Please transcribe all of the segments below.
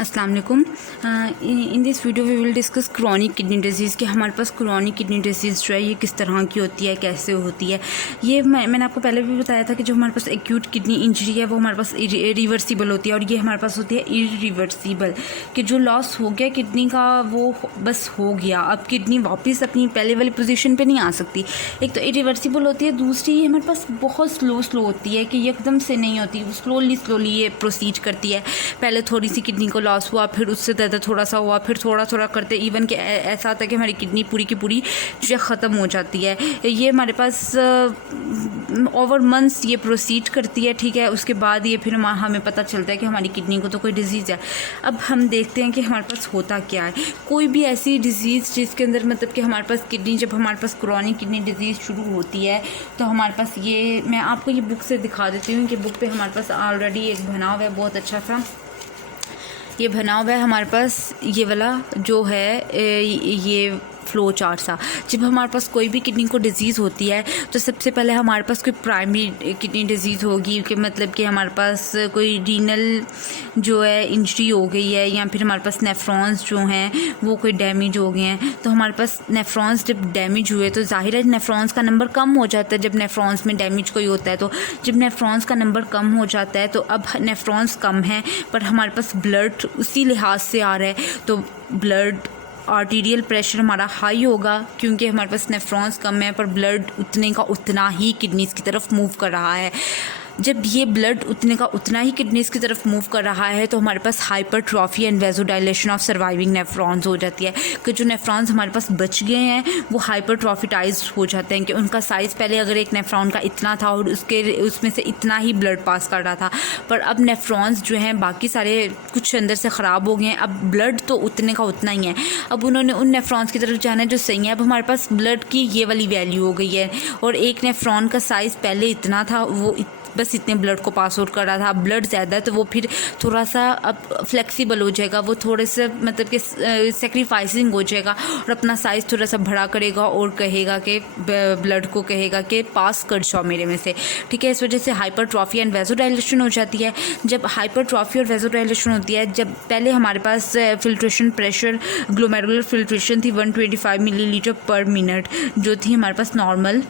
अस्सलाम वालेकुम। In this video we will discuss chronic kidney disease कि हमारे पास क्रॉनिक किडनी डिजीज़ जो है ये किस तरह की होती है, कैसे होती है। ये मैंने आपको पहले भी बताया था कि जो हमारे पास एक्यूट किडनी इंजरी है वो हमारे पास रिवर्सिबल होती है, और ये हमारे पास होती है इरिवर्सिबल, कि जो लॉस हो गया किडनी का वो बस हो गया, अब किडनी वापस अपनी पहले वाली पोजीशन पे नहीं आ सकती। एक तो इरिवर्सिबल होती है, दूसरी ये हमारे पास बहुत स्लो होती है कि ये एकदम से नहीं होती, स्लोली ये प्रोसीड करती है। पहले थोड़ी सी किडनी को लॉस हुआ, फिर उससे ज़्यादा थोड़ा सा हुआ, फिर थोड़ा करते इवन कि ऐसा आता है कि हमारी किडनी पूरी की पूरी जो ख़त्म हो जाती है। ये हमारे पास ओवर मंथ्स ये प्रोसीड करती है, ठीक है। उसके बाद ये फिर हमें पता चलता है कि हमारी किडनी को तो कोई डिजीज़ है। अब हम देखते हैं कि हमारे पास होता क्या है। कोई भी ऐसी डिज़ीज़ जिसके अंदर मतलब कि हमारे पास किडनी, जब हमारे पास क्रॉनिक किडनी डिजीज़ शुरू होती है तो हमारे पास ये, मैं आपको ये बुक से दिखा देती हूँ कि बुक पे हमारे पास ऑलरेडी एक बना हुआ है बहुत अच्छा सा। ये बना हुआ है हमारे पास ये वाला जो है ये फ्लो चार्ट सा। जब हमारे पास कोई भी किडनी को डिज़ीज़ होती है तो सबसे पहले हमारे पास कोई प्राइमरी किडनी डिज़ीज़ होगी, कि मतलब कि हमारे पास कोई रीनल जो है इंजरी हो गई है, या फिर हमारे पास नेफ्रॉन्स जो हैं वो कोई डैमेज हो गए हैं। तो हमारे पास नेफ्रॉन्स जब डैमेज हुए तो ज़ाहिर है नेफ्रॉन्स का नंबर कम हो जाता है। जब नेफ्रॉन्स में डैमेज कोई होता है तो जब नेफ्रॉन्स का नंबर कम हो जाता है तो अब नेफ्रॉन्स कम हैं पर हमारे पास ब्लड उसी लिहाज से आ रहा है, तो ब्लड आर्टीरियल प्रेशर हमारा हाई होगा, क्योंकि हमारे पास नेफ्रॉन्स कम है पर ब्लड उतने का उतना ही किडनीज़ की तरफ मूव कर रहा है। जब ये ब्लड उतने का उतना ही किडनीज़ की तरफ मूव कर रहा है तो हमारे पास hypertrophy and vasodilation of surviving nephrons हो जाती है, कि जो नेफ्रॉन्स हमारे पास बच गए हैं वो हाइपरट्रॉफिटाइज हो जाते हैं, कि उनका साइज़ पहले अगर एक नेफ्रॉन का इतना था और उसमें से इतना ही ब्लड पास कर रहा था, पर अब नेफ्रॉन्स जो हैं बाकी सारे कुछ अंदर से ख़राब हो गए हैं। अब ब्लड तो उतने का उतना ही है, अब उन्होंने उन नेफ्रॉन्स की तरफ जाना है जो सही है। अब हमारे पास ब्लड की ये वाली वैल्यू हो गई है, और एक नेफ्रॉन का साइज़ पहले इतना था, वो बस इतने ब्लड को पास आउट कर रहा था। अब ब्लड ज़्यादा है तो वो फिर थोड़ा सा अब फ्लेक्सिबल हो जाएगा, वो थोड़े से मतलब कि सेक्रीफाइसिंग हो जाएगा और अपना साइज़ थोड़ा सा बड़ा करेगा और कहेगा कि ब्लड को कहेगा कि पास कर जाओ मेरे में से, ठीक है। इस वजह से हाइपरट्रॉफी एंड वेज़ोडाइलेशन हो जाती है। जब हाइपरट्रॉफी और वेज़ोडाइलेशन होती है, जब पहले हमारे पास फिल्ट्रेशन प्रेशर, ग्लोमेरुलर फिल्ट्रेशन थी 125 मिलीलीटर पर मिनट, जो थी हमारे पास नॉर्मल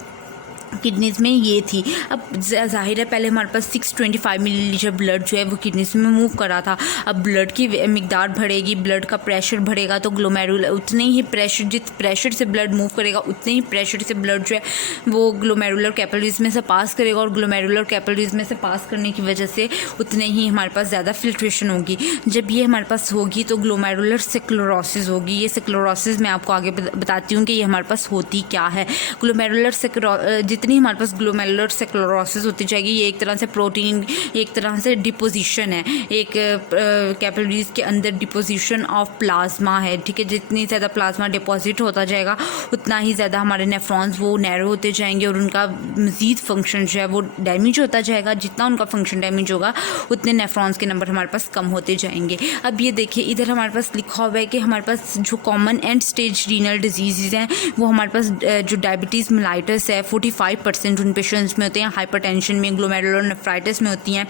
किडनीज़ में ये थी। अब जाहिर है पहले हमारे पास 625 मिलीलीटर ब्लड जो है वो किडनीज़ में मूव कर रहा था। अब ब्लड की मिकदार बढ़ेगी, ब्लड का प्रेशर बढ़ेगा, तो ग्लोमेरुलर उतने ही प्रेशर, जिस प्रेशर से ब्लड मूव करेगा उतने ही प्रेशर से ब्लड जो है वो ग्लोमेरुलर कैपिलरीज़ में से पास करेगा, और ग्लोमेरुलर कैपिलरीज़ में से पास करने की वजह से उतने ही हमारे पास ज़्यादा फिल्ट्रेशन होगी। जब ये हमारे पास होगी तो ग्लोमेरुलर स्क्लेरोसिस होगी। ये स्क्लेरोसिस मैं आपको आगे बताती हूँ कि ये हमारे पास होती क्या है। ग्लोमेरुलर जितनी हमारे पास ग्लोमेरुलर स्क्लेरोसिस होती जाएगी, ये एक तरह से प्रोटीन, एक तरह से डिपोजिशन है, एक कैपिलरीज के अंदर डिपोजिशन ऑफ प्लाज्मा है, ठीक है। जितनी ज़्यादा प्लाज्मा डिपॉजिट होता जाएगा उतना ही ज़्यादा हमारे नेफ्रॉन्स वो नैरो होते जाएंगे और उनका मज़ीद फंक्शन जो है वो डैमेज होता जाएगा। जितना उनका फंक्शन डैमेज होगा उतने नेफ्रॉन्स के नंबर हमारे पास कम होते जाएंगे। अब ये देखिए इधर हमारे पास लिखा हुआ है कि हमारे पास जो common and stage renal disease हैं वो हमारे पास जो डायबिटीज़ मेलाइटस है 45% उन पेशेंट्स में होते हैं, हाइपरटेंशन में, ग्लोमेरुलर नेफ्राइटिस में होती हैं।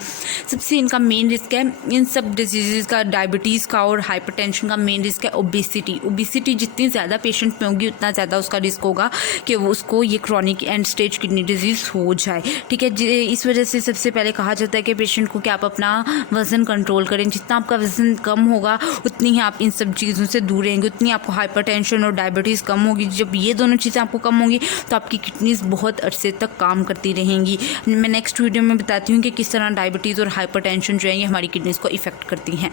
सबसे इनका मेन रिस्क है इन सब डिजीज़ का, डायबिटीज़ का और हाइपरटेंशन का मेन रिस्क है ओबेसिटी जितनी ज़्यादा पेशेंट में होगी उतना ज़्यादा उसका रिस्क होगा कि वो उसको ये chronic and stage kidney disease हो जाए, ठीक है। इस वजह से सबसे पहले कहा जाता है कि पेशेंट को कि आप अपना वज़न कंट्रोल करें। जितना आपका वज़न कम होगा उतनी ही आप इन सब चीज़ों से दूर रहेंगे, उतनी आपको हाइपरटेंशन और डायबिटीज़ कम होगी। जब ये दोनों चीज़ें आपको कम होंगी तो आपकी किडनीज़ बहुत अरसे तक काम करती रहेंगी। मैं नेक्स्ट वीडियो में बताती हूँ कि किस तरह डायबिटीज़ और हाइपरटेंशन जो है ये हमारी किडनीज़ को इफ़ेक्ट करती हैं।